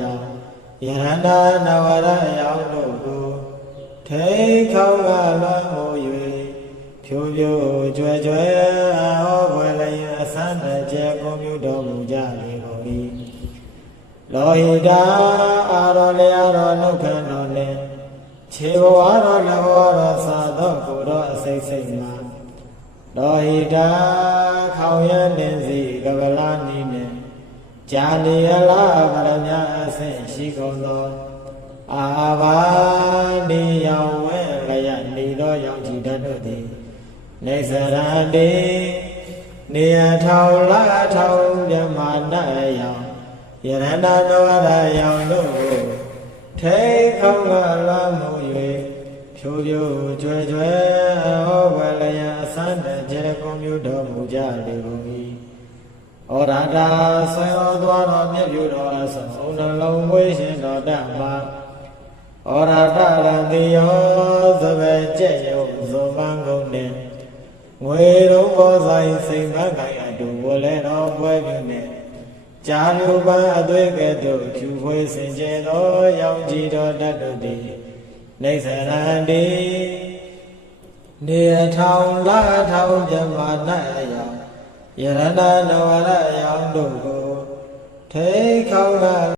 ယောင်ယရန္တာနဝရယောင်တို့ကိုထိတ်ခေါကလွန်မှု၍ဖြိုးဖြိုးကြွယ်ကြွယ်ဟောဘွယ်လျင်အစမ်းတကျဲကွန်ပျူတော်မူကြလေကုန်၏လောဟိတာအာရောလျာရောနှုတ်ခမ်းတော်နှင့်ခြေဘဝတော်လဘဝတော်သာသောကိုယ်တော်အစိတ်စိတ်မှာလောဟိတာခေါင်ရနေစီကဗလာနီနှင့် ဇာလီယလာဗရမအဆင့်ရှိကုန်သောအာဘာနိယောင်ဝဲလယနေသောယောင်ကြည်တတ်တို့သည်နေစရတိနေယထောင်လာထောင်မြမနာယောင်ယရဏနောရယောင်တို့ကိုထိတ်ခေါကလာမှု၍ဖြိုးဖြိုးကြွယ်ကြွယ်ဟောဝဲလယအစမ်းတကျေကွန်မြူတော်မူကြလေကုန်၏ ဩရာတာဆွေတော်သွားတော်မြတ်ပြုတော်အဆုံးနှလုံးမွေးရှင်တော်တတ်မှာဩရာတရတိယောသဗ္ဗကျက်ယုံဇောမံကုန်နှင့်ငွေတော်ဘောဆိုင်စိန်ပန်းကိုင်အတူဝလဲတော်ပွဲပြုနှင့်ကြာလူပန်းအသွေးကဲ့သို့ကျူဖွေးစင်ကြယ်သောရောင်ကြည်တော်တတ်တို့သည်နေဆရန္တိနေထောင်လာထောင်ပြမနာ ယောယရဏနဝရယောင်တို့ကိုထိခေါက